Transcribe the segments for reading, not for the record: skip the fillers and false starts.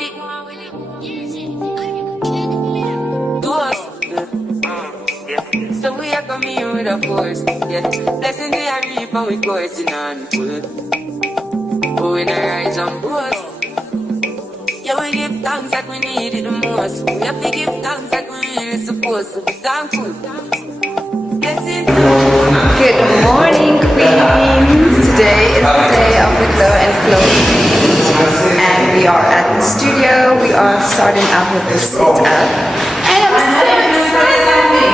with it. Do us. So we are coming here with a force. Yeah. Blessing they are reap and we coursing on full. But we not rise and boast. Yeah, we give thanks like we need it the most. We have to give thanks like we really supposed to be thankful. Blessings. Good morning, queens. Today is the day of the Glow and Flow and we are at the studio. We are starting out with the sit-up and I'm so excited.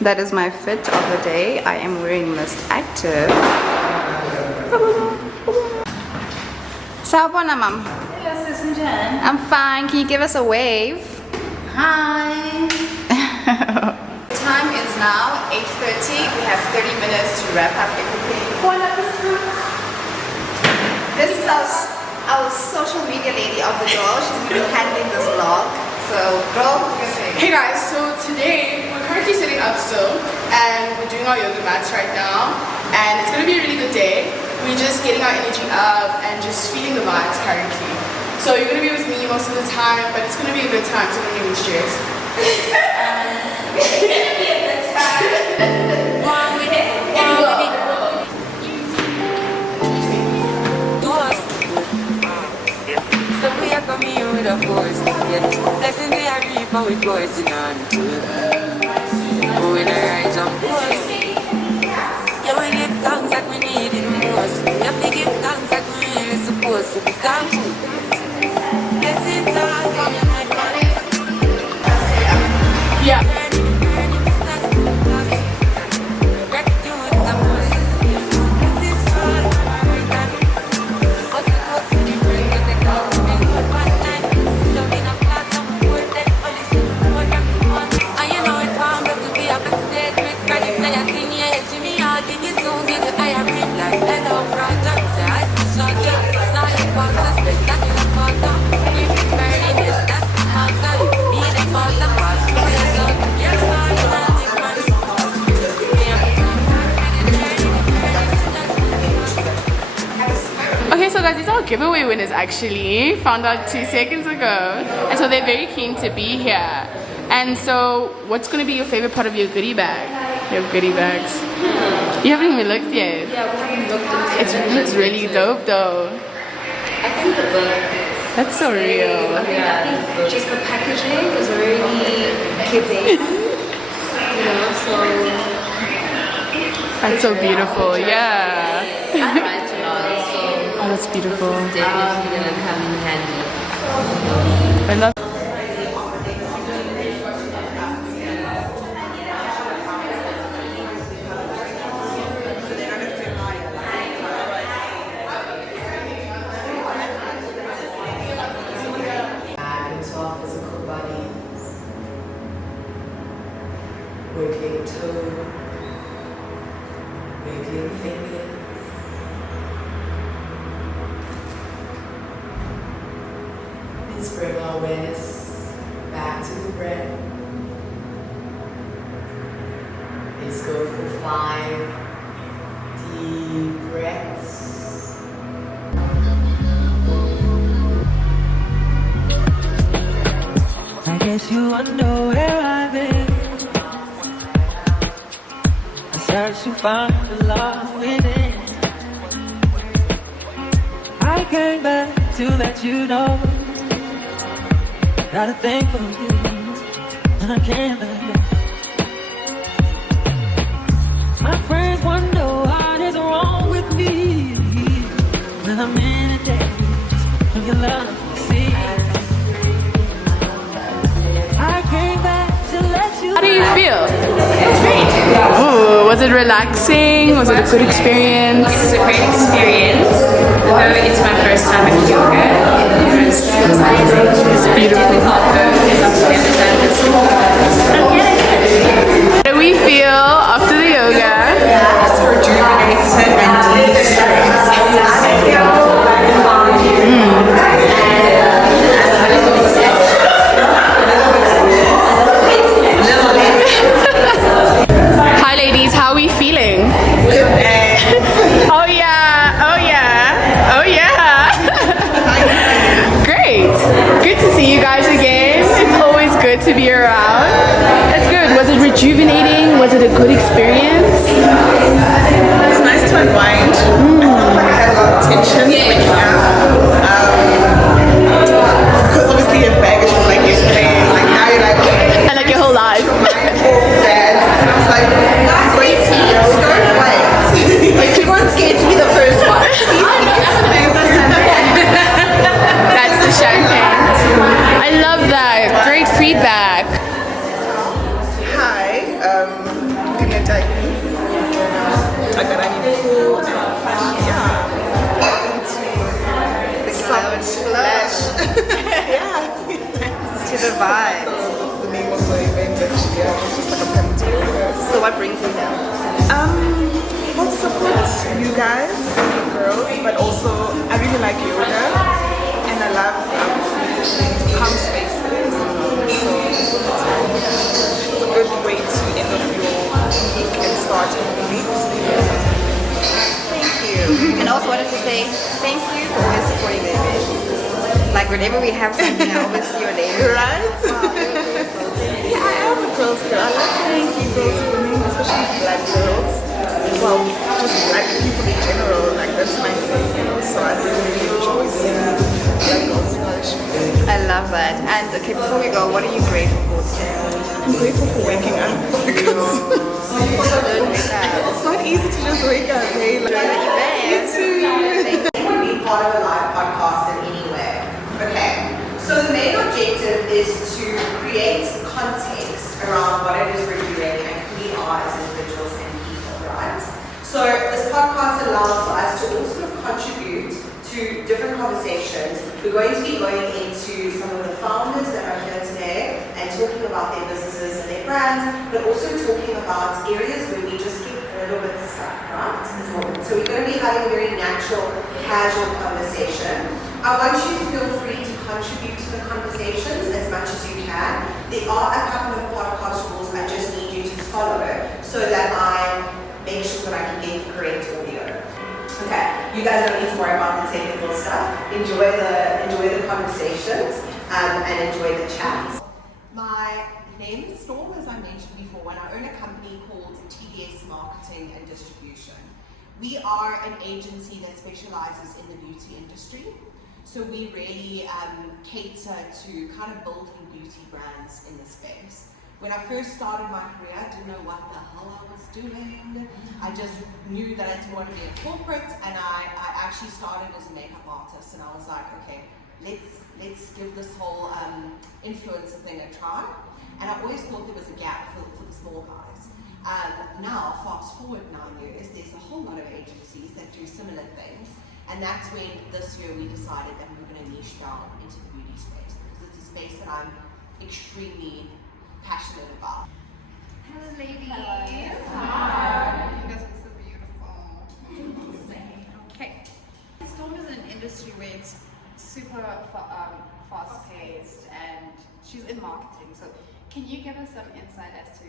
That is my fit of the day. I am wearing Most Active. Sawa na, ma'am. Hello, sis and Jen. I'm fine. Can you give us a wave? Hi. Time is now 8:30. We have 30 minutes to wrap up everything. This is our social media lady of the girl. She's going to be handling this vlog. So, girl, Hey guys, so today we're currently sitting up still and we're doing our yoga mats right now and it's going to be a really good day. We're just getting our energy up and just feeling the vibes currently. So you're going to be with me most of the time, but it's going to be a good time, so don't even stress. So we are coming here with a force. Yeah. Blessing they are reap and we coursing on full. But we not rise and boast. Yeah, we give thanks like we need it the most. We have to give thanks like we really supposed to be thankful. Blessings are coming like Yeah. Okay, so guys, these are giveaway winners actually. Found out 2 seconds ago. And so they're very keen to be here. And so, what's going to be your favorite part of your goodie bag? Your goodie bags. You haven't even looked yet. yeah, we haven't looked into It looks really dope though. I think the book. That's so real. I think just the packaging is really giving. So That's so beautiful, yeah. I write a lot, so Oh, that's beautiful. definitely gonna come in handy. I love Into our physical body, wiggling toe, wiggling fingers. Let's bring our awareness back to the breath. Let's go for 5 deep breaths. I guess you wonder where I've been. I search to find the love within. I came back to let you know. Got a thing for you, and I can't let go. My friends wonder what is wrong with me when I'm in a daze of your love. See. How do you feel? It's great. Ooh, was it relaxing? Was it a good experience? It was a great experience. Although it's my first time at yoga, it was amazing. It was Beautiful. difficult though because I've never done this before. I'm getting it. How do we feel after the yoga? It's rejuvenated and de-stressed. Hi ladies, how are we feeling? Oh yeah. good to see you guys again. It's always good to be around. That's good. Was it rejuvenating? Was it a good experience? It's nice to unwind. I felt like I had a lot of tension waking up. Because obviously you have baggage from like yesterday, like now you're like, And like your whole life. it's like, great to you. Don't wait. Like you weren't scared to be the first one. That's the champagne. I love that. Great feedback. Hi, I'm Natalie. I got EP4 and yeah, into the soft splash. Yeah. To the vibe. The name of the event actually, yeah, it's just like a pentatonic. So what brings you down? Well, to support you guys, the girls, but also I really like yoga and I love calm spaces. So it's a good way to end off your week and start your week. Thank you. And also wanted to say thank you for always supporting the event. Like whenever we have something, I always see your name. Right? Yeah, I am a girls girl. I like when I see girls winning, especially black girls. Well, just black people in general, like that's my thing, you know, so I really enjoy seeing black girls flourish. I love that. And okay, before we go, what are you grateful for today? I'm grateful for waking up because it's not easy to just wake up, hey? Like, you too. Be part of a live podcast in any way. Okay, so the main objective is to create context around what it is we're doing and who we are as individuals and people, right? So this podcast allows for us to also contribute to different conversations. We're going to be going into some of the founders that are here today and talking about their businesses and their brands, but also talking about areas where we just get a little bit stuck, right? So we're going to be having a very natural, casual conversation. I want you to feel free to contribute to the conversations as much as you can. There are a couple of podcast rules I just need you to follow so that I make sure that I can get the correct audio. Okay, you guys don't need to worry about the technical stuff. Enjoy the conversations and enjoy the chats. My name is Storm, as I mentioned before, and I own a company called TBS Marketing and Distribution. We are an agency that specializes in the beauty industry. So we really cater to kind of building beauty brands in this space. When I first started my career, I didn't know what the hell I was doing. I just knew that I didn't want to be a corporate, and I actually started as a makeup artist, and I was like, okay, let's give this whole influencer thing a try. And I always thought there was a gap for the small guys. Now, fast forward 9 years, there's a whole lot of agencies that do similar things. And that's when this year we decided that we were going to niche down into the beauty space, because it's a space that I'm extremely passionate about. Hello ladies. Hi. You guys are so beautiful. Okay. Storm is an industry where it's super fast-paced, and she's in marketing. So can you give us some insight as to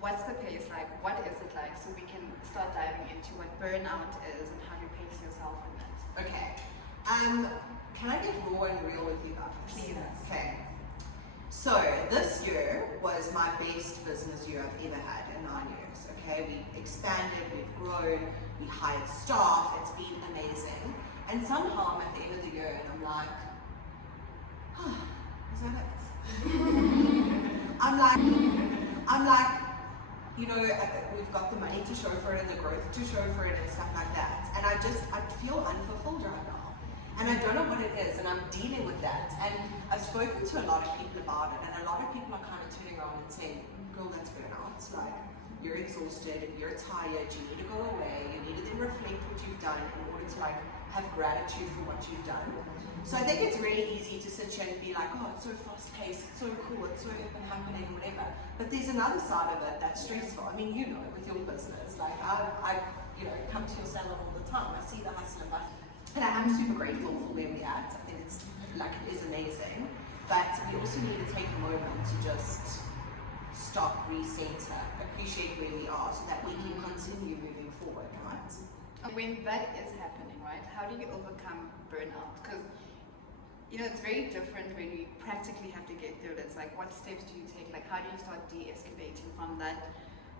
what's the pace like? What is it like? So we can start diving into what burnout is and how you pace yourself in it. Okay. Can I get raw and real with you guys? Please. Okay. So this year was my best business year I've ever had in 9 years. Okay, we expanded, we've grown, we hired staff. It's been amazing. And somehow I'm at the end of the year and I'm like, oh, is that it? I'm like, you know, we've got the money to show for it and the growth to show for it and stuff like that. And I feel unfulfilled right now. And I don't know what it is, and I'm dealing with that. And I've spoken to a lot of people about it, and a lot of people are kind of turning around and saying, girl, that's burnout. Like, you're exhausted, you're tired, you need to go away, you need to then reflect what you've done in order to like have gratitude for what you've done. So I think it's really easy to sit here and be like, oh, it's so fast paced, it's so cool, it's so up and happening, whatever. But there's another side of it that's stressful. I mean, you know, with your business, like I you know, come to your salon all the time. I see the hustle and bustle. And I'm super grateful for where we're at. I think it's like it is amazing. But we also need to take a moment to just stop, recenter, appreciate where we are so that we can continue moving forward, right? When that is happening, right, how do you overcome burnout? Because you know, it's very different when you practically have to get through it. It's like, what steps do you take? Like, how do you start de-escalating from that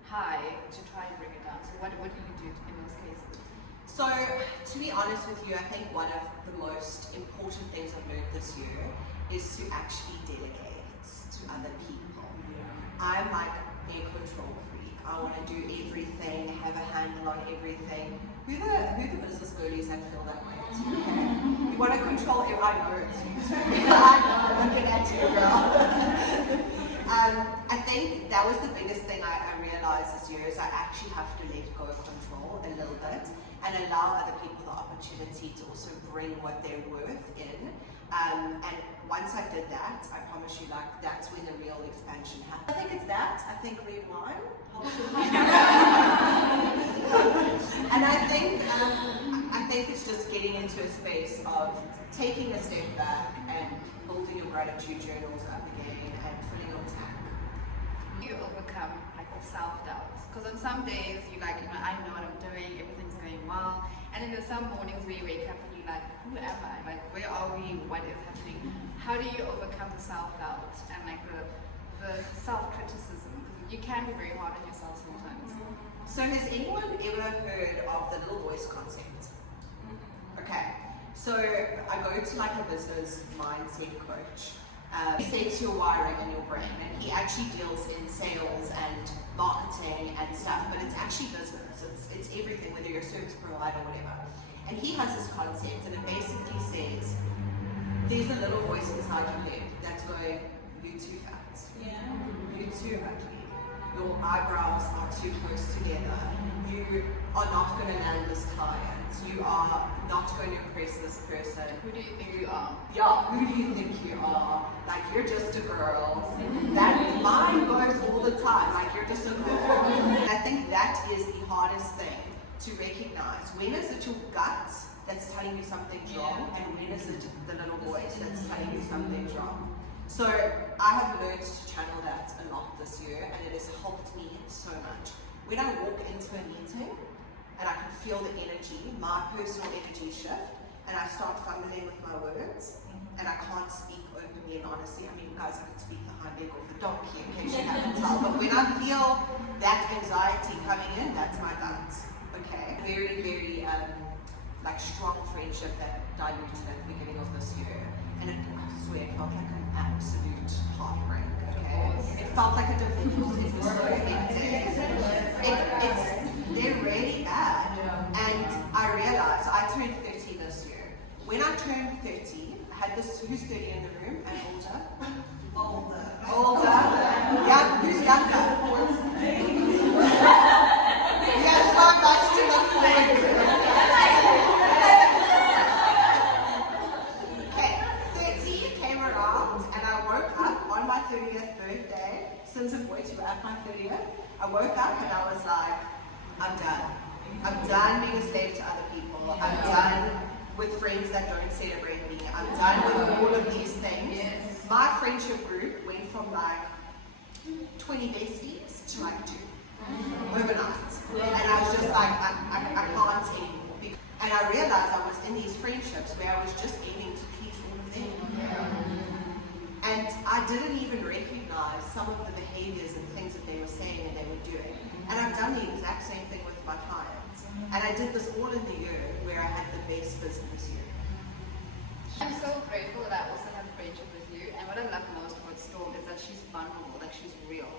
high to try and bring it down? So what do you do in those cases? So, to be honest with you, I think one of the most important things I've learned this year is to actually delegate to other people. I'm like a control freak. I want to do everything, have a handle on everything. Who the business girlies that feel that way? It's okay. You want to control everything. I know it's you too. I know, looking at you, girl. I think that was the biggest thing I realized this year is I actually have to let go of control a little bit and allow other people the opportunity to also bring what they're worth in. And once I did that, I promise you, like, that's when the real expansion happened. I think it's that. I think red wine. And I think it's just getting into a space of taking a step back and building your gratitude journals up again and filling your tank. You overcome like the self-doubt, because on some days you like, you know, I know what I'm doing, everything's going well, and then there's some mornings where you wake up and you're like, who am I? Like, where are we? What is happening? How do you overcome the self-doubt and like the self-criticism? Because you can be very hard on yourself sometimes. So has anyone ever heard of the little voice concept? Okay, so I go to like a business mindset coach. He sets your wiring in your brain, and he actually deals in sales and marketing and stuff, but it's actually business. It's everything, whether you're a service provider or whatever. And he has this concept, and it basically says there's a little voice inside your head that's going, "You're too fat. You're too ugly. Your eyebrows are too close together. You are not going to land this client. You are not going to impress this person. Who do you think you are? Yeah, who do you think you are? Like, you're just a girl." That mine goes all the time, like, you're just a girl. And I think that is the hardest thing to recognize. When is it your gut that's telling you something's wrong, and when is it the little voice that's telling you something's wrong? So I have learned to channel that a lot this year, and it has helped me so much. When I walk into a meeting and I can feel the energy, my personal energy shift, and I start fumbling with my words, and I can't speak openly and honestly. I mean, guys, I can speak the hind leg of the donkey in case you haven't told, but when I feel that anxiety coming in, that's my gut. Okay, very, very like strong friendship that diluted at the beginning of this year, and I swear it felt like an absolute heartbreak. Okay, it felt like a divorce. It was so hectic. They're really bad. And I realized, so I turned 30 this year. When I turned 30, I had this, who's 30 in the room and older? Older. Yeah, who's younger? Yeah, so much to look forward to. Okay, 30 came around and I woke up on my 30th birthday. Since I'm going to at my 30th, I woke up and I was like, I'm done. I'm done being a slave to other people. I'm done with friends that don't celebrate me. I'm done with all of these things. My friendship group went from like 20 besties to like 2 overnight. And I was just like, I can't anymore. And I realized I was in these friendships where I was just aiming to please all of them. And I didn't even recognize some of the behaviors and things that they were saying and they were doing. And I've done the exact same thing with my clients. And I did this all in the year where I had the best business year. I'm so grateful that I also have a friendship with you. And what I love most about Storm is that she's vulnerable, like she's real.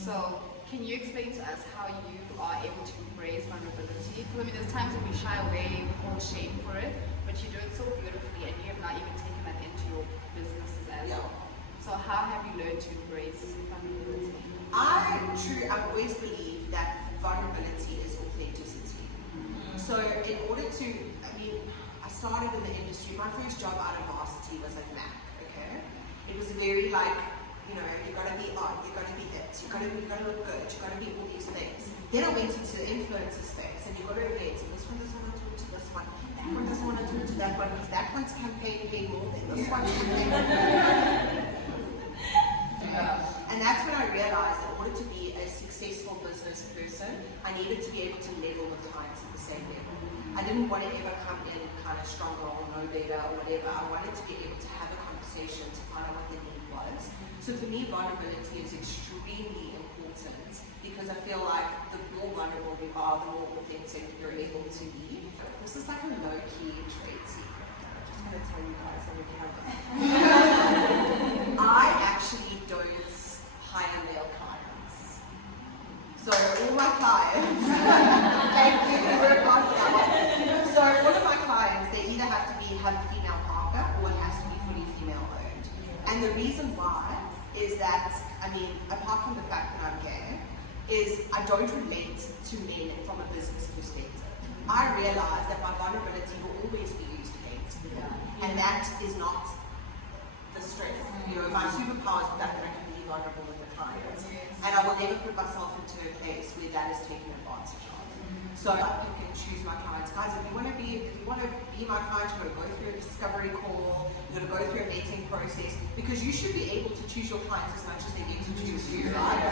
So can you explain to us how you are able to embrace vulnerability? Because I mean, there's times when we shy away, we hold shame for it, but you do it so beautifully, and you have not even taken that into your businesses as well. So how have you learned to embrace vulnerability? I've always believed that vulnerability is authenticity. So in order to, I mean, I started in the industry, my first job out of varsity was at Mac, okay? It was very like, you know, you gotta be on, you gotta be hit, you gotta look good, you gotta be all these things. Then I went into the influencer space, and you gotta relate to this one doesn't want to talk to this one, that one doesn't want to talk to that one, because that one's campaign paid more than this one's campaign. And that's when I realized that in order to be a successful business person, I needed to be able to level with clients at the same level. I didn't want to ever come in kind of stronger or no better or whatever. I wanted to be able to have conversation to find out what their need was. So for me, vulnerability is extremely important because I feel like the more vulnerable you are, the more authentic you're able to be. This is like a low-key trade secret that I just want to tell you guys that we have. I actually don't hire male clients. So all my clients, thank you, we're part of that one. So all of my clients, they either have a female partner or it has to be fully female owned. And the reason why is that, I mean, apart from the fact that I'm gay, is I don't relate to men from a business perspective. I realize that my vulnerability will always be used against me. And that is not the strength. You know, my superpower is the fact that I can be vulnerable with the client. And I will never put myself into a place where that is taken advantage of. So I pick and choose my clients. Guys, if you want to be my client, you've got to go through a discovery call, you've got to go through a vetting process, because you should be able to choose your clients as much as they get to choose you, right?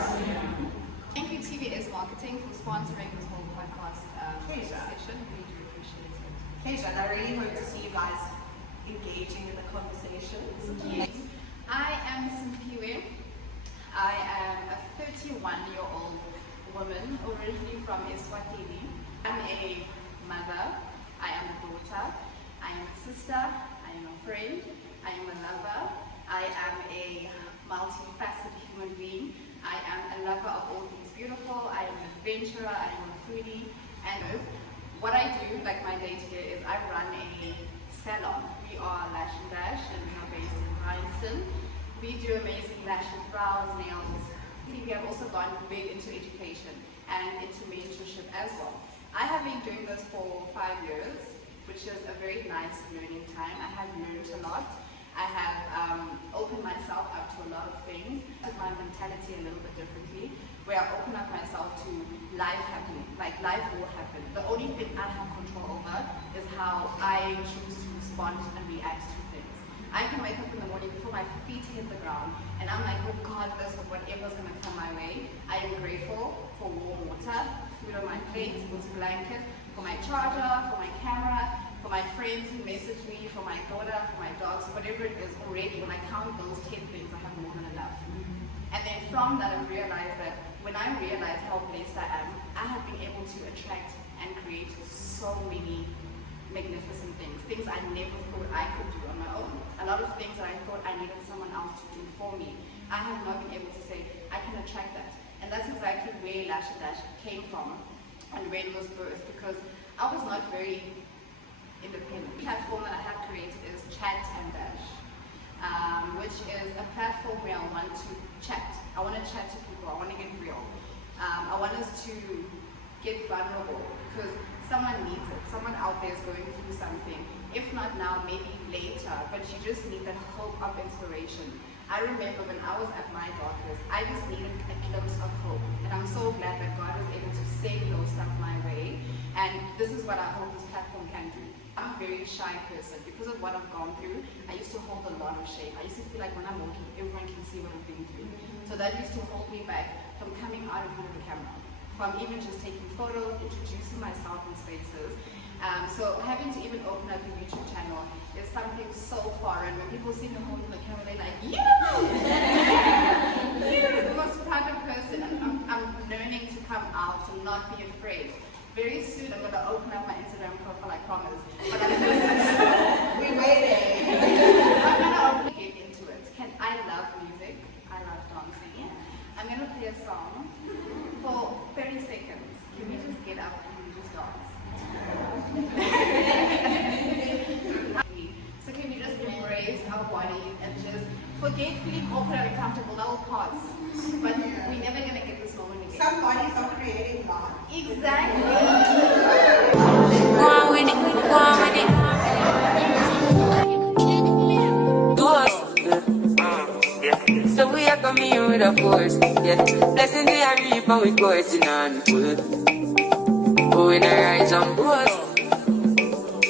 Thank you TBS Marketing for sponsoring this whole podcast Pleasure. session. We do appreciate it. Pleasure, and I really hope to see you guys engaging in the conversations. Yes. I am Simpiwe. I am a 31-year-old woman originally from Eswatini. I'm a mother, I am a daughter, I am a sister, I am a friend, I am a lover, I am a multifaceted human being, I am a lover of all things beautiful, I am an adventurer, I am a foodie, and what I do, like my day-to-day, is I run a salon. We are Lash and Dash and we are based in Bryanston. We do amazing lashes, brows, nails. We have also gone big into education and into mentorship as well. I have been doing this for 5 years, which is a very nice learning time. I have learned a lot. I have opened myself up to a lot of things, took my mentality a little bit differently, where I open up myself to life happening, like life will happen. The only thing I have control over is how I choose to respond and react to things. I can wake up in the morning before my feet hit the ground and I'm like, regardless of whatever's going to come my way, I am grateful for warm water, food on my plate, this blanket, for my charger, for my camera, for my friends who message me, for my daughter, for my dogs, whatever it is. Already when I count those 10 things, I have more than enough. And then from that I've realized that when I realize how blessed I am, I have been able to attract and create so many magnificent things I never thought I could do on my own. A lot of things that I thought I needed someone else to do for me, I have not been able to say, I can attract that. And that's exactly where Lash and Dash came from and where it was birthed, because I was not very independent. The platform that I have created is Chat and Dash, which is a platform where I want to chat. I want to chat to people, I want to get real. I want us to get vulnerable because someone needs it. Someone out there is going through something. If not now, maybe later, but you just need that hope of inspiration. I remember when I was at my darkest, I just needed a glimpse of hope. And I'm so glad that God was able to send those stuff my way. And this is what I hope this platform can do. I'm a very shy person. Because of what I've gone through, I used to hold a lot of shame. I used to feel like when I'm walking, everyone can see what I've been through. So that used to hold me back from coming out in front of the camera, from even just taking photos, introducing myself in spaces. So having to even open up a YouTube channel is something so foreign. When people see me holding the camera, they're like, you're the most private person. And I'm learning to come out and not be afraid. Very soon I'm going to open up my Instagram profile, I promise. But I'm just We're waiting. I'm going to get into it. I love music. I love dancing. I'm going to play a song for 30 seconds. Can we just get up and we just dance? So can you just embrace our bodies and just forget feeling awkward and uncomfortable? That will pass. But we're never going to get this moment again. Some bodies are creating God. Exactly. Go on with it, go on with it. Do us, yeah. So we are coming here with a force, yeah. Blessing the reap and we coursing on full. Oh, in the rise and boast.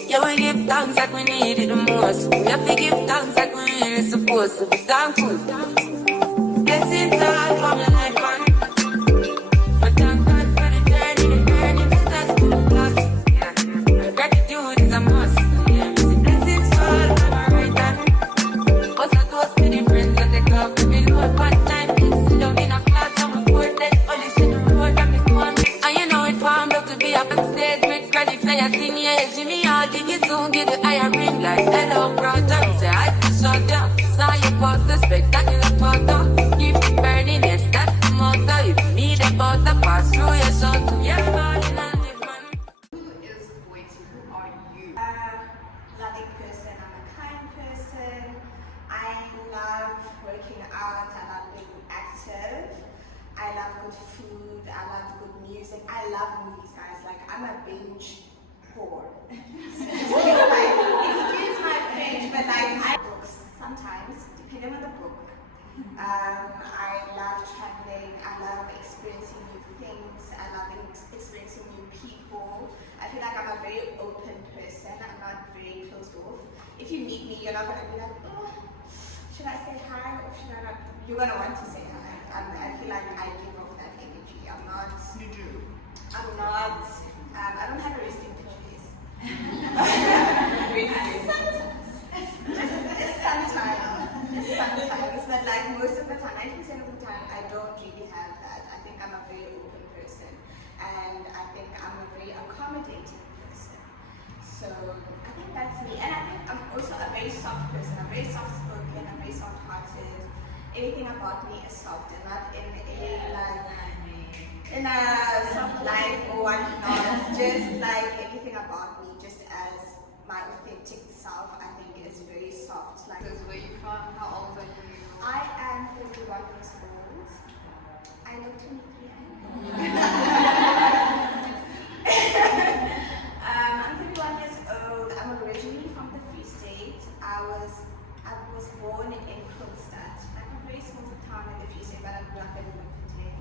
Yeah, we give thanks that we need it the most. We have to give thanks that we really supposed to be thankful. Blessings all for my life and but thank God for the journey to us to the plus. Yeah. Gratitude is a must. Yeah. Blessings all for my right hand. What's that? credit, say I sing, yeah, Jimmy, I'll dig it soon, get the higher ring like hello, brother. Say I just shot ya, saw you post the spectacular photo. Keep it burning, yes, that's the motto. If you need a butter, pass through your son to your body and live, man. Who is Boyti? Who are you? Loving person, I'm a kind person. I love working out, I love being active. I love good food, I love good music. I love movies, guys. Like, I'm a binge whore. Excuse my French, but like, I books sometimes, depending on the book. I love traveling, I love experiencing new things, I love experiencing new people. I feel like I'm a very open person, I'm not very closed off. If you meet me, you're not going to be like, oh, should I say hi or should I not? You're going to want to say hi. I feel like I give off that energy. I'm not. You do. I'm not. I don't have a resting bitch face. Just sometimes. But like most of the time, 90% of the time, I don't really have that. I think I'm a very open person, and I think I'm a very accommodating person. So I think that's me, and I think I'm also a very soft person. I'm very soft-spoken. I'm very soft-hearted. Everything about me is soft and not in a soft life or whatnot. Just like everything about me, just as my authentic self, I think is very soft. Like, This is where you from? How old are you? I am 31 years old. I look 23. I'm 31 years old. I'm originally from the Free State. I was born in Kroonstad, like a very small town in the Free State, but I grew up in Bloemfontein.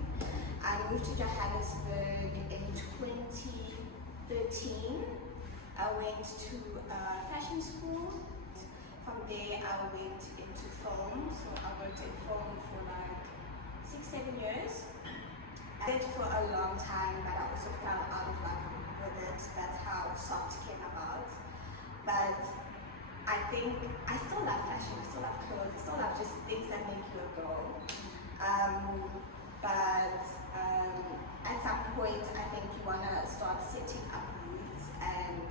I moved to Johannesburg in 2013. I went to fashion school. From there, I went into film. So I worked in film for like 6-7 years. I did it for a long time, but I also fell out of love with it. That's how Soft came about. But I think I still love fashion, I still love clothes, I still love just things that make you a girl. But at some point, I think you want to start setting up roots, and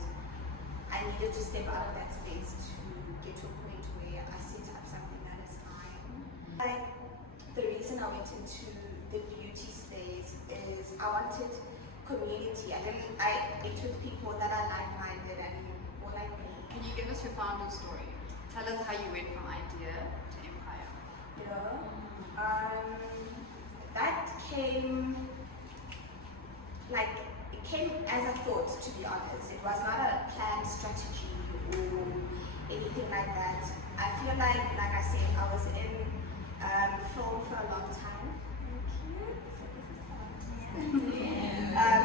I needed to step out of that space to get to a point where I set up something that is mine. Like, the reason I went into the beauty space is I wanted community. I ate with people that are like-minded and more like me. Can you give us your founder story? Tell us how you went from idea to empire. That came, like, it came as a thought, to be honest. It was not a planned strategy or anything like that. I feel like I said, I was in film for a long time.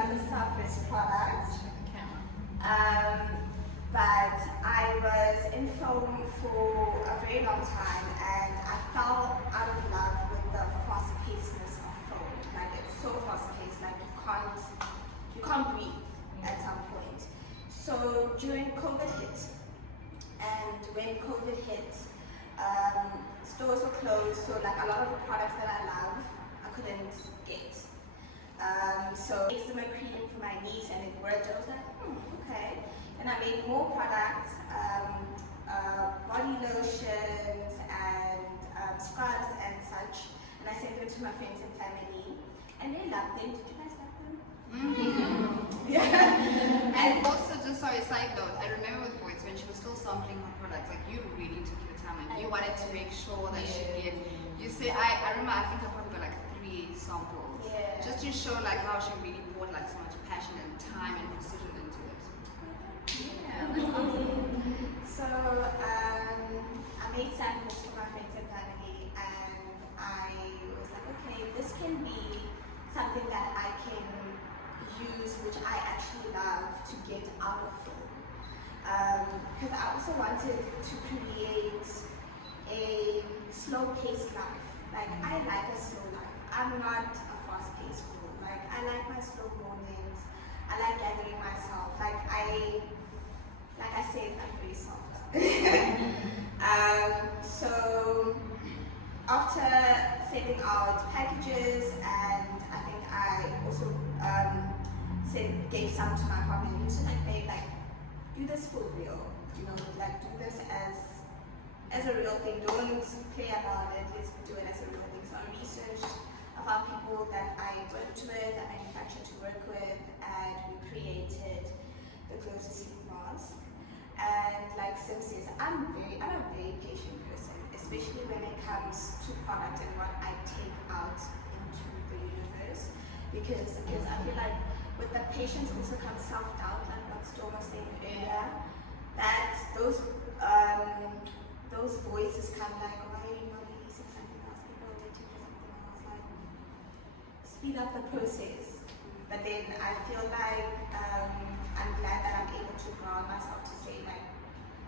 This is our first product. But I was in film for a very long time, and I fell out of love with the fast-pacedness of film. Like, it's so fast-paced, like you can't breathe at some point. So during COVID hit, and when COVID hit, stores were closed, so like a lot of the products that I love, I couldn't get. So eczema cream for my niece, and it worked. I was like, okay. And I made more products, body lotions and scrubs and such. And I sent them to my friends and family, and they loved them. Did you guys love them? Yeah. And also, just sorry, side note, I remember with Boyti when she was still sampling her products, like you really took your time and you wanted to make sure that she gets. You say, I remember, I think I probably got like 3 samples, just to show like how she really poured like so much passion and time and precision into it. Yeah, that's awesome. So I made samples for my friends and family, and I was like, okay, this can be something that I can use, which I actually love, to get out of film. Because I also wanted to create a slow-paced life. Like, I like a slow life. I'm not a fast-paced girl. Like, I like my slow mornings. I like gathering myself. Like I said, I'm very soft. So after sending out packages, and I think I also gave some to my partner. He was just like, babe, like, do this for real, you know, like do this as a real thing. Don't play about it. Let's do it as a real thing. So I researched about people that I worked with, I manufactured to work with, and we created the Glow to Sleep mask. And like Sim says, I'm a very patient person, especially when it comes to product and what I take out into the universe. Because I feel like with the patience also comes self-doubt, like what Storm was saying earlier. That those voices come like, why are you not releasing something else? People are waiting for something else. Like, speed up the process. But then I feel like I'm glad that I'm able to ground myself to say like,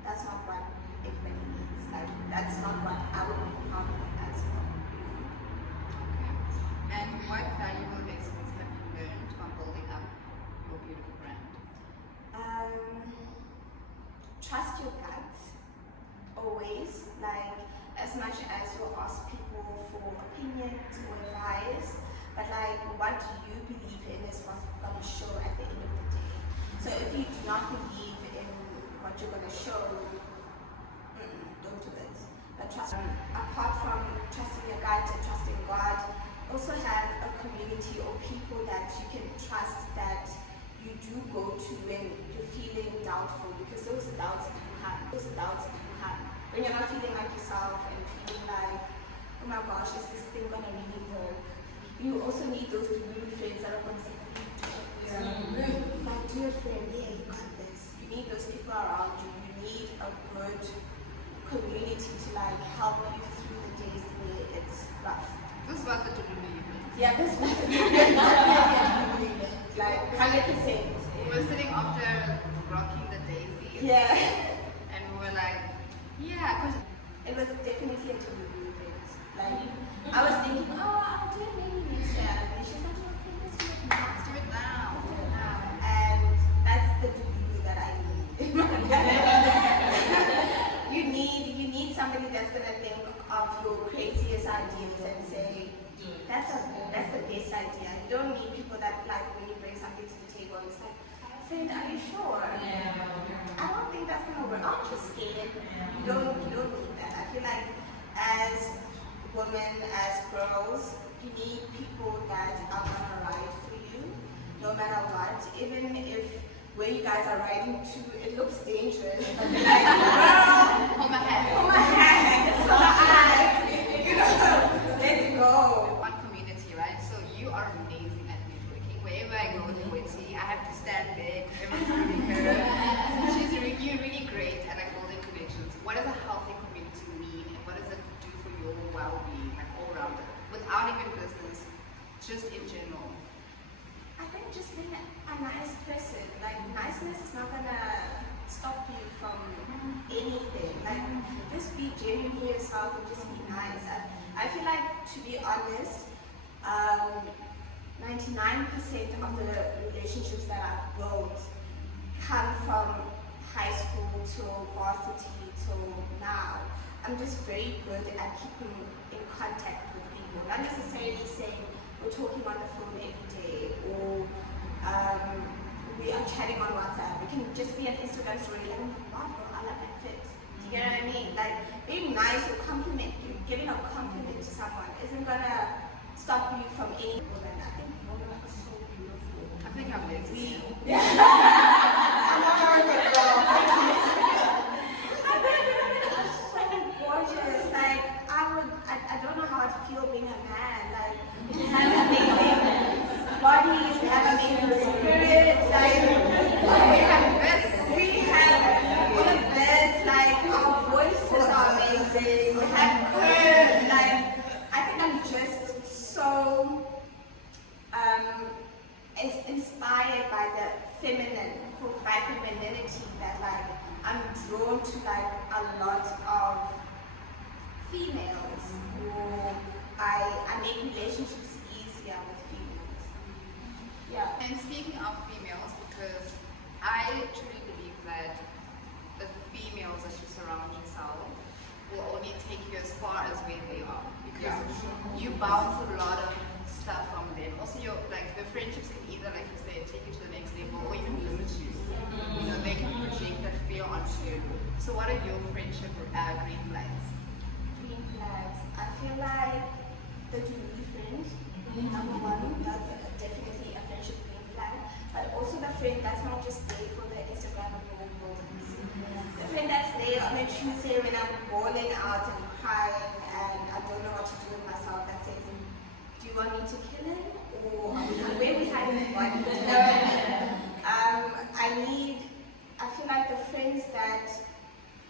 that's not what everybody needs. Like, that's not what I would be proud of as well. And what valuable lessons have you learned from building up your beautiful brand? Trust your gut. Always. Like, as much as you ask people for opinions or advice, but like what you believe in is what's going to show at the end of the day. So if you do not believe in what you're going to show, don't do it. But trust. Apart from trusting your gut and trusting God, also have a community or people that you can trust, that you do go to when you're feeling doubtful, because those doubts do happen. When you're not feeling like yourself and feeling like, oh my gosh, is this thing gonna really work? You also need those new friends that are going to say, my dear friend, yeah, you got this. You need those people around you. You need a good community to like help you through the days where it's rough. This was the Tululu event. Yeah, this was definitely like 100%. We were sitting after rocking the daisy. Yeah. And we were like, yeah, because it was definitely a Tululu event. Like, I was thinking, oh, I'll do it maybe next year. And she's like, okay, let's do it now. let's do it now. And that's the Tululu that I need. You need somebody that's gonna think of your craziest ideas and say, that's the best idea. You don't need people that like when you bring something to the table, it's like, friend, are you sure? I don't think that's gonna work. I'm just scared. You don't need that. I feel like as women, as girls, you need people that are gonna ride for you, no matter what. Even if where you guys are riding to, it looks dangerous. But they're like, girl, Hold my hand. it's so high. You know, let's go. One community, right? So you are amazing at networking. Wherever I go to Witty, I have to stand there. Everyone's really her. You're really great at like building connections. What does a healthy community mean, and what does it do for your well-being, like all around it, without even business, just in general? I think just being a nice person, like niceness is not gonna stop you from anything. Like just be genuinely yourself and just be nice. I feel like, to be honest, 99% of the relationships that I've built come from high school till varsity till now. I'm just very good at keeping in contact with people, not necessarily saying we're talking on the phone every day or we are chatting on WhatsApp. It can just be an Instagram story like, wow, bro, I love that fit. Do you know what I mean? Like being nice or giving a compliment to someone isn't gonna stop you from any woman. I think women are so beautiful. I think I'm lazy. I'm not sure that girl. So gorgeous. Like I don't know how it feels being a man. Like we have amazing bodies, we have amazing spirits. Like we have all of this. Like our voices are amazing. We have curves. Like I think I'm just so inspired by the femininity that like I'm drawn to like a lot of females, or I make relationships easier with females. Yeah. And speaking of females, because I truly believe that the females that you surround yourself will only take you as far as where they are, because you bounce a lot of stuff from them. Also, your like the friendships can either either, like you said, take you to the next level or even limit you. You know, they can project that fear onto you. So what are your friendship green flags? Green flags. I feel like the community friend, number one, that's definitely a friendship green flag. But also the friend that's not just there for the Instagrammable moments. The friend that's there on a Tuesday when I'm bawling out and crying and I don't know what to do with myself, that says, do you want me to kill him? Or where we hiding the body? You know what I mean? I feel like the friends that,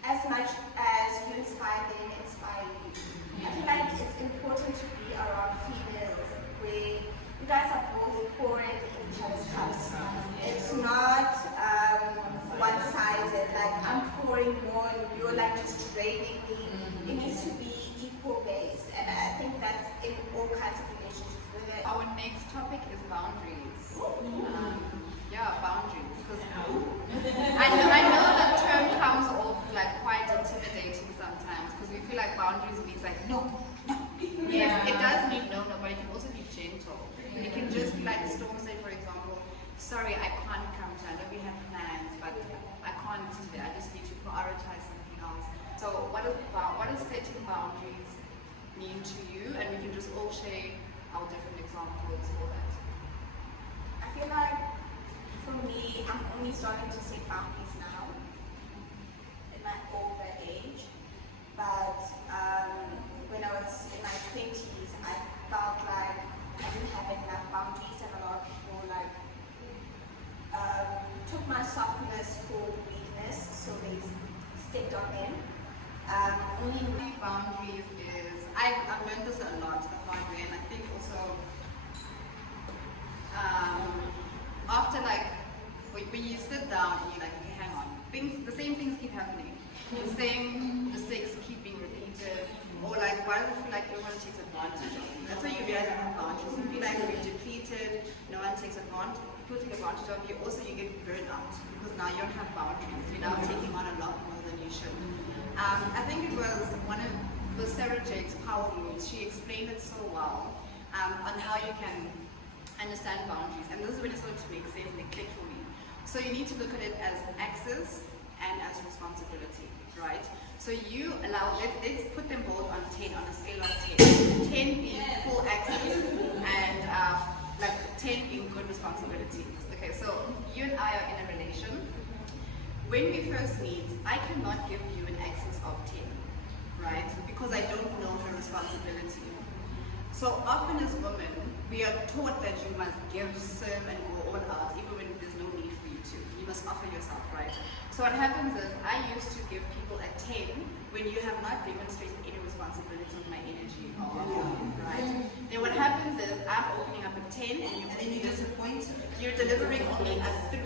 as much as you inspire them, inspire you. I feel like it's important to be around females where you guys are both pouring in each other's cups. It's not one-sided, like I'm pouring more and you're like just draining me. It needs to be equal-based, and I think that's in all kinds of relationships. Our next topic is boundaries. Boundaries. Because I know that term comes off like quite intimidating sometimes because we feel like boundaries means like no. Yes, it does mean no, but it can also be gentle. It can just be like Storm say, for example, sorry, I can't come to. I know we have plans, but I can't today. I just need to prioritize something else. So what does setting boundaries mean to you? And we can just all share our different examples for that. I feel like for me, I'm only starting to set boundaries now in my older age. But when I was in my 20s, I felt like I didn't have enough boundaries, and a lot of people like took my softness for weakness, so they stepped on them. Only boundaries is I've learned this a lot the hard way, and I think also after like when you sit down and you're like, okay, hang on, the same things keep happening, the same mistakes keep being repeated, or like why do I feel like everyone takes advantage of you? That's why you realize you have boundaries. You feel like you're depleted, no one takes advantage. People take advantage of you. Also, you get burned out because now you don't have boundaries. You're now taking on a lot more than you should. I think it was Sarah Jake's power moves. She explained it so well on how you can understand boundaries, and this is when it started to make sense and it clicked for me. So you need to look at it as access and as responsibility, right? So you allow, let's put them both on 10 on a scale of 10. 10 being full access and like 10 being good responsibility. Okay, so you and I are in a relation. When we first meet, I cannot give you an access of 10, right? Because I don't know her responsibility. So often as women, we are taught that you must give, serve, and go all out, even when there's no need for you to. You must offer yourself, right? So what happens is, I used to give people a 10 when you have not demonstrated any responsibility with my energy, right? Then what happens is, I'm opening up a 10, and you're disappointed. You're delivering only a 3,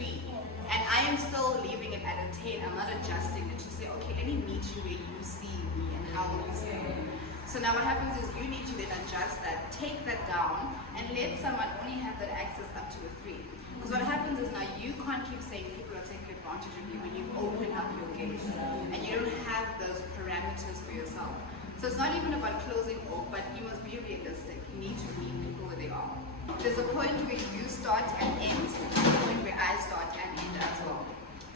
and I am still leaving it at a 10. I'm not adjusting it to say, okay, let me meet you where you see me and how you see me. So now what happens is you need to then adjust that, take that down, and let someone only have that access up to a 3. Because what happens is now you can't keep saying people are taking advantage of you when you open up your gates and you don't have those parameters for yourself. So it's not even about closing off, but you must be realistic. You need to meet people where they are. There's a point where you start and end, there's a point where I start and end as well.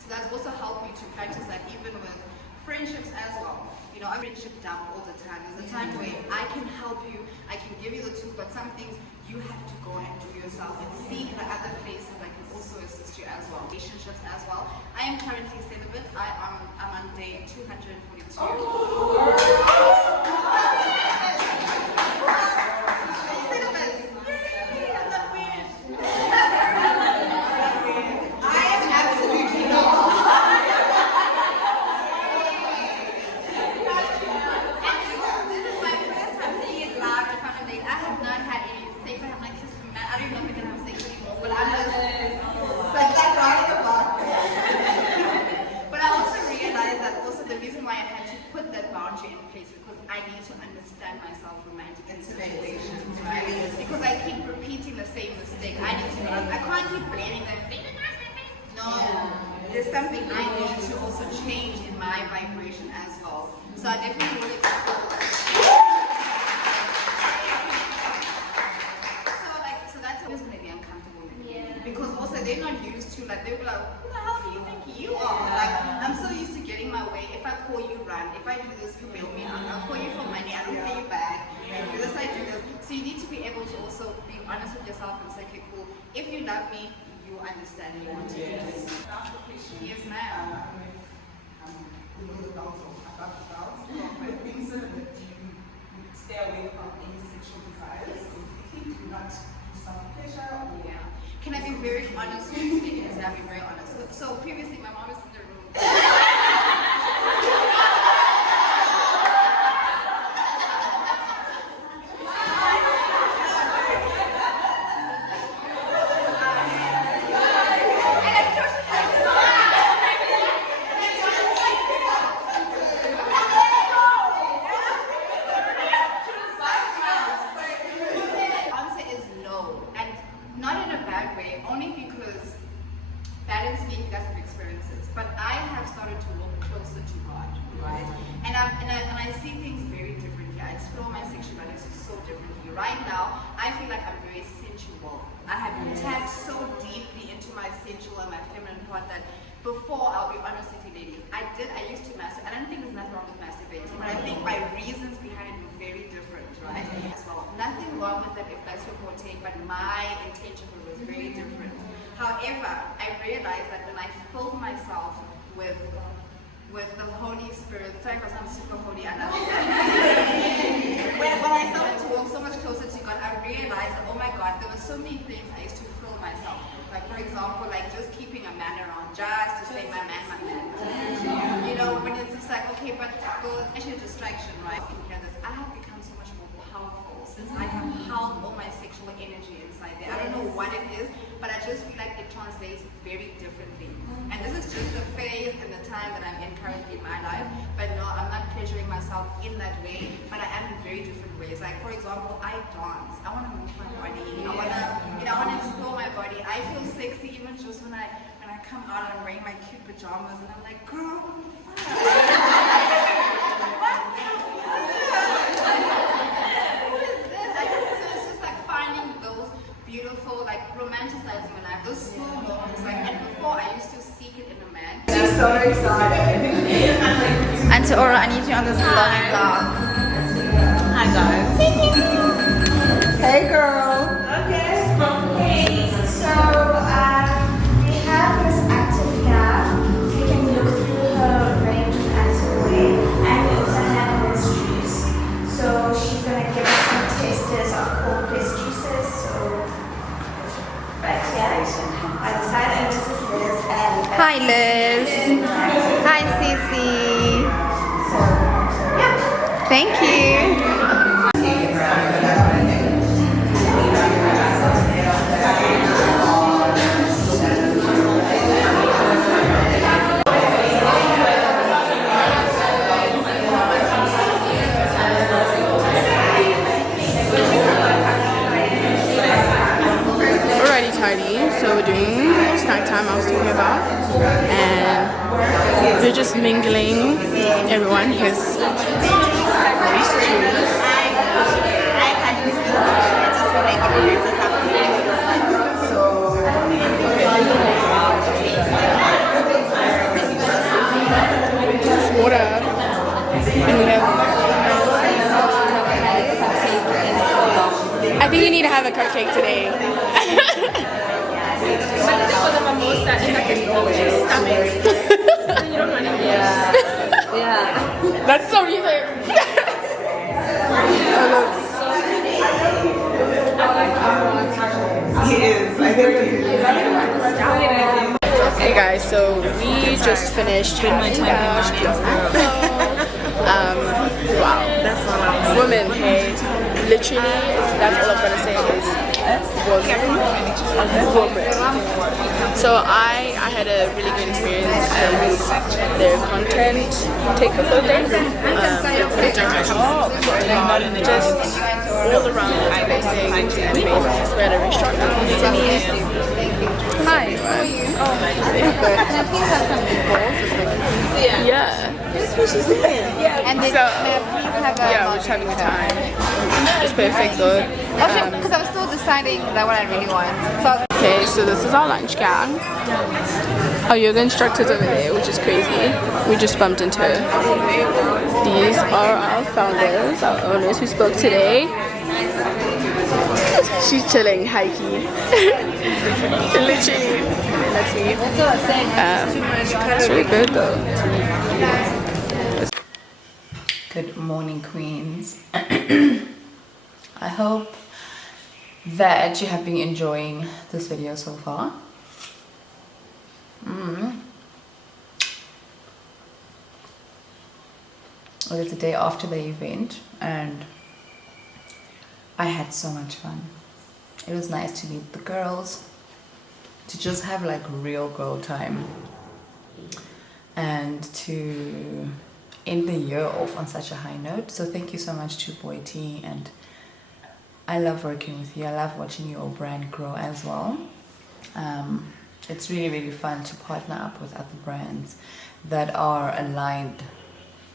So that's also helped me to practice that even with friendships as well. You know, I friendship dump all the time. There's a time where I can help you, I can give you the tools, but some things you have to go and do yourself and seek the other places that can also assist you as well. Relationships as well. I am currently celibate. I'm on day 242. There's something I need to also change in my vibration as well. So I definitely will explore that. So that's always going to be uncomfortable with me. to, like, they'll be like, who the hell do you think you are? Like, I'm so used to getting my way. If I call you, run. If I do this, you bail me out. I'll call you for money. I don't pay you back. I do this, I do this. So you need to be able to also be honest with yourself and say, okay, cool. If you love me, you understand me. You want to do this. Yes, ma'am. Stay away from any sexual desires completely. Do not do self-pleasure. Yeah. Can I be very honest with you? Yes, I'll be very honest. So previously, my mom was in the room. I see things very differently. I explore my sexuality so differently. Right now, I feel like I'm very sensual. I have tapped so deeply into my sensual and my feminine part that before, I'll be honest with you ladies, I used to masturbate. I don't think there's nothing wrong with masturbating, but I think my reasons behind it were very different, right? As well, nothing wrong with it if that's your forte, but my intention was very different. However, I realized that when I filled myself with the Holy Spirit, sorry because I'm super holy, I know. when I started to walk so much closer to God, I realized that, oh my God, there were so many things I used to fill myself with. Like, for example, like just keeping a man around just to say my man. You know, when it's just like, okay, but girl, it's actually a distraction, right? I have become so much more powerful since I have held all my sexual energy inside there. I don't know what it is, but I just feel like it translates very differently. And this is just the phase and the time that I'm in currently in my life. But no, I'm not pleasuring myself in that way, but I am in very different ways. Like, for example, I dance. I want to move my body. I want to explore my body. I feel sexy even just when I come out and I'm wearing my cute pajamas and I'm like, girl, what the fuck? What is this? So it's just like finding those beautiful, like romanticizing your life, those small moments. Like, and before I used to seek it in a man. I'm so excited. And to Aura, I need you on this vlog. Hi guys. Hey girl. Okay. Hey, so we have Miss Active here. We can look through her range of active way. And we also have Miss Juice. So she's going to give us some tasters of cold pressed juices. So, right here. On the side, and this is Liz. And Hi Liz. Hi Cece. so, yeah. Thank you. So we're doing snack time I was talking about, and we're just mingling everyone because this is water and we have I think you need to have a cupcake today. Yeah. That's so easy. He is. I think he is. Hey guys, so we just finished having wow. That's all I'm women, hey. Literally, that's all I'm gonna say is woman. So I had a really good experience as their content taker for the day. Just all around amazing and amazing. We had a restaurant in Sydney. Hi. Oh, good. Can I please have some people? Yeah. That's what she said. Yeah. And then so, we're just having a time. It's perfect though. Because I'm still deciding that what I really want. So Okay, so this is our lunch gang. Our yoga instructor's over there, which is crazy. We just bumped into her. These are our founders, our owners who spoke today. She's chilling, hikey. Literally. That's me. It's really good though. Good morning, queens. I hope that you have been enjoying this video so far. Well, it's the day after the event and I had so much fun. It was nice to meet the girls, to just have like real girl time and to end the year off on such a high note. So thank you so much to Boy T, and I love working with you. I love watching your brand grow as well. It's really fun to partner up with other brands that are aligned,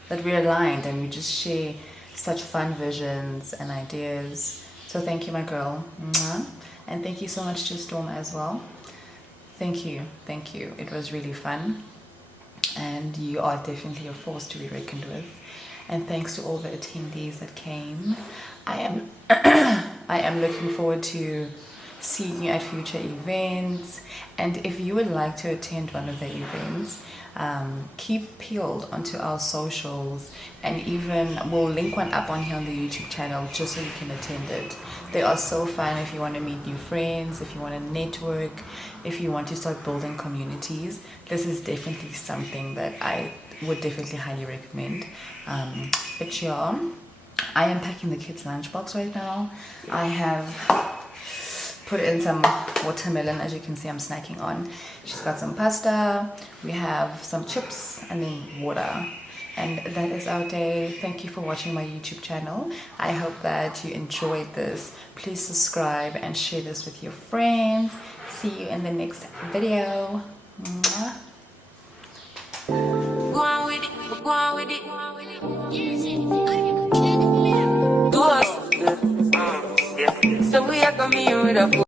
that we're aligned, and we just share such fun visions and ideas. So thank you, my girl. Mwah. And thank you so much to Storm as well. Thank you. It was really fun. And you are definitely a force to be reckoned with. And thanks to all the attendees that came. I am looking forward to seeing you at future events. And if you would like to attend one of the events, keep peeled onto our socials, and even we'll link one up on here on the YouTube channel just so you can attend it. They are so fun if you want to meet new friends, if you want to network, if you want to start building communities. This is definitely something that I would definitely highly recommend. But yeah, I am packing the kids' lunchbox right now. I have put in some watermelon, as you can see I'm snacking on. She's got some pasta, we have some chips, and then water. And that is our day. Thank you for watching my YouTube channel. I hope that you enjoyed this. Please subscribe and share this with your friends. See you in the next video. Mwah. Go on with it, go on with it. Do us. So we are coming with a